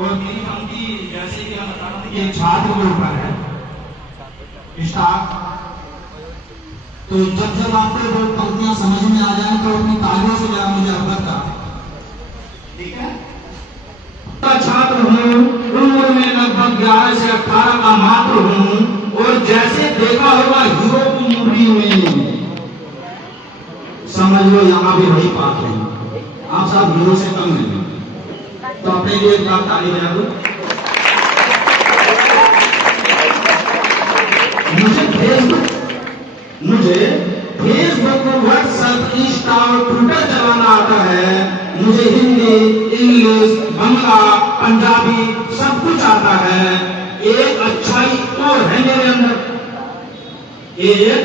और मेरी पंक्ति जैसे कि हम बता रहे थे ये छात्र के ऊपर है स्टार्ट। तो जब आपको वो पंक्तियां समझ में आ जाए तो अपनी तालियों से जरा मुझे अवगत करा, ठीक है। छात्र हूँ, उम्र में लगभग 11 से 18 का मात्र हूँ और जैसे देखा होगा हीरो की मूवी में, समझ लो यहाँ भी वही बात है, आप सब हीरो से कम नहीं। तो अपने लिए एक बात ताली बजा दो। मुझे फेसबुक, व्हाट्सएप, इंस्टा और ट्विटर चलाना आता है। मुझे हिंदी, इंग्लिश, बंगला, पंजाबी सब कुछ आता है। एक अच्छाई और है मेरे अंदर, एक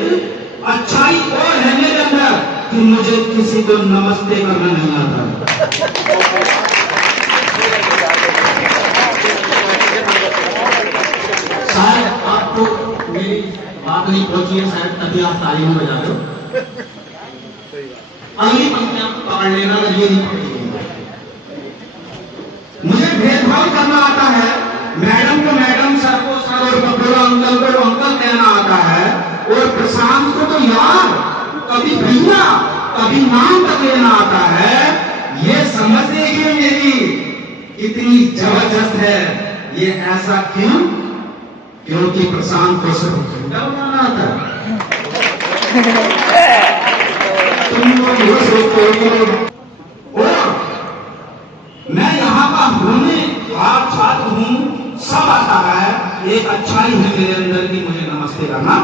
अच्छाई और है मेरे अंदर कि मुझे किसी को नमस्ते करना नहीं आता। शायद आपको मेरी बात नहीं पहुंची है, शायद तभी आप ताली में बजा दो। अगली पंक्तियां पकड़ लेना, ये नहीं पकड़ी। मुझे भेदभाव करना आता है, मैडम को मैडम, सर को सर और बबूला अंकल को अंकल कहना आता है। और प्रशांत को तो यार कभी भैया कभी नाम तक लेना आता है। ये समझ देखिए मेरी इतनी जबरदस्त है। ये ऐसा क्यों? क्योंकि प्रशांत को सिर्फ झंडा बनाना आता है। तुम लोग ये सोचते हो और मैं यहाँ का होने आप छात्र हूँ, सब आता है। एक अच्छाई है मेरे अंदर की मुझे नमस्ते करना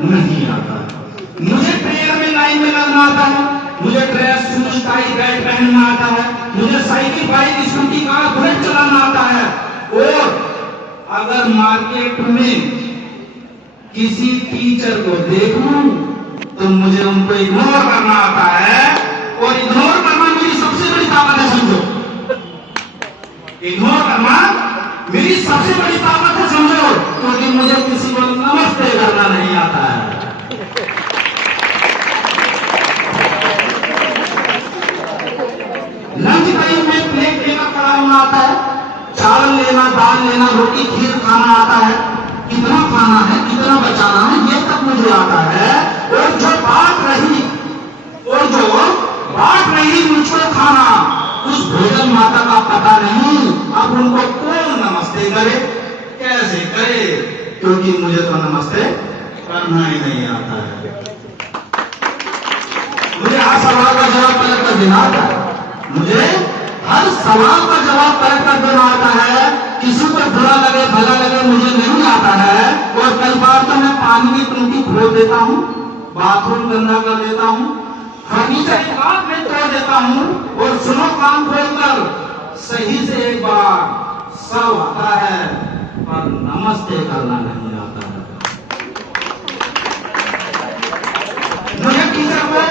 नहीं आता है। मुझे प्रेयर में लाइन में लगना आता है। मुझे ड्रेस, शूज, टाई, बेल्ट पहनना आता है। मुझे cycle, bike, scooty, car, bullet चलाना आता है। और अगर मार्केट में किसी टीचर को देखूं तो मुझे उनको इग्नोर करना आता है। और इग्नोर करना मेरी सबसे बड़ी ताकत है, समझो। इग्नोर करना मेरी सबसे बड़ी ताकत है, समझो। क्योंकि मुझे किसी को नमस्ते करना नहीं आता है। लंच टाइम में प्लेट लेना खड़ा होना आता है, चावल लेना, दाल लेना, रोटी, खीर खाना आता है। कितना खाना है, कितना बचाना है, ये तक मुझे आता है। और जो बांट रही मुझको खाना, उस भोजन माता का पता नहीं। अब उनको कौन नमस्ते करे, कैसे करे? क्योंकि मुझे तो नमस्ते करना ही नहीं आता है। मुझे हर सवाल का जवाब पलट कर देना आता है। मुझे हर सवाल का जवाब पलट कर देना आता है। किसी को बुरा लगे भला लगे मुझे नहीं आता है। और कई बार तो मैं पानी की टंकी खोल देता हूँ, बाथरूम गंदा कर देता हूँ, फर्नीचर एक हाथ में तोड़ देता हूँ। और सुनो कान खोलकर, सही से एक बार सब आता है पर नमस्ते करना नहीं आता है। मुझे टीचर को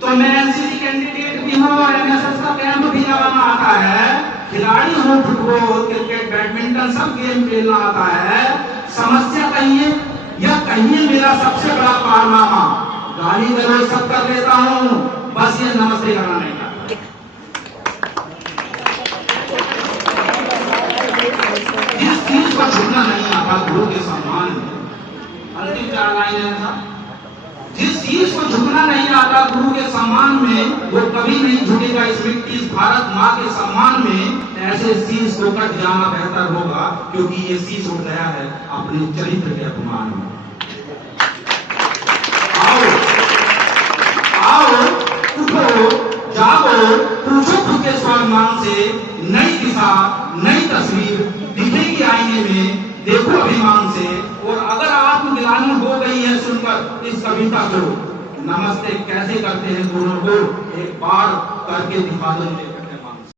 तो मैं एनसीसी कैंडिडेट भी हूँ और एनएसएस का कैंप भी लगाना आता है। खिलाड़ी हूँ, फुटबॉल, क्रिकेट, बैडमिंटन सब गेम खेलना आता है। समस्या कहिए या कहिए मेरा सबसे बड़ा कारनामा, गाली गलौज सब कर लेता हूँ, बस ये नमस्ते करना नहीं आता। जिस चीज को झुकना नहीं आता गुरु के सम्मान में, अंतिम 4 लाइन है ऐसा, जिस चीज को झुकना नहीं आता गुरु के सम्मान में, वो कभी नहीं झुकेगा इस मिट्टी, इस भारत माँ के सम्मान में। ऐसे शीश को कट जाना बेहतर होगा, क्योंकि ये शीश उठ गया है अपने चरित्र के अपमान में। आओ उठो, जागो, पूछो खुद के स्वाभिमान से। नई दिशा, नई तस्वीर दिखेगी आईने में, देखो अभिमान से। और अगर आत्मग्लानि हो गई है सुनकर इस कविता को, नमस्ते कैसे करते हैं दोनों को एक बार करके दिखा दो।